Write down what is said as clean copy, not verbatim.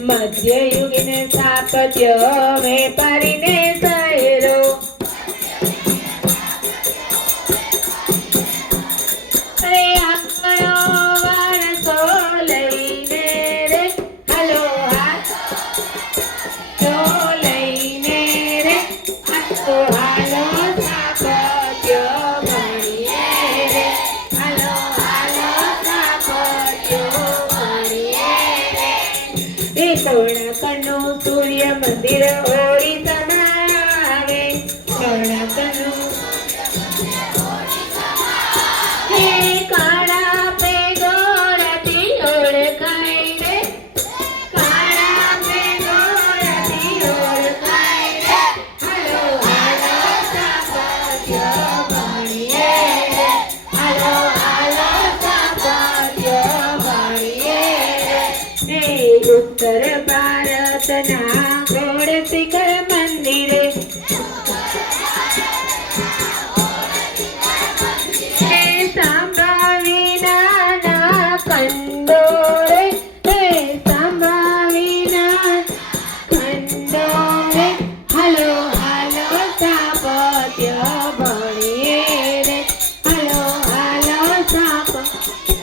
મધ્યયુગને સ્થાપત્ય વેપારીને સહેરો અરે આપણો વારસો લઈને રે હલો હાથ લઈને રે આખો હાલો સ્થાપત્ય ભણીએ રે હલો હાલો સ્થાપત્ય ભણીએ રે એ કર્ણકનું સૂર્ય મંદિર ઓરિસ્સામાં આવે કર્ણકનું હે કાળા પે ગોળાથી ઓળખાય રે કાળા પે ગોળાથી ઓળખાય રે હલો હાલો સ્થાપત્ય ભણીએ રે હલો હાલો સ્થાપત્ય ભણીએ રે ઉત્તર ભારતના ગોળ શિખર મંદિરે સંભાવિના કંડોરે સંભાવિના કંડોરે હલો હાલો સ્થાપત્ય ભણીએ રે હલો હાલો સ્થાપત્ય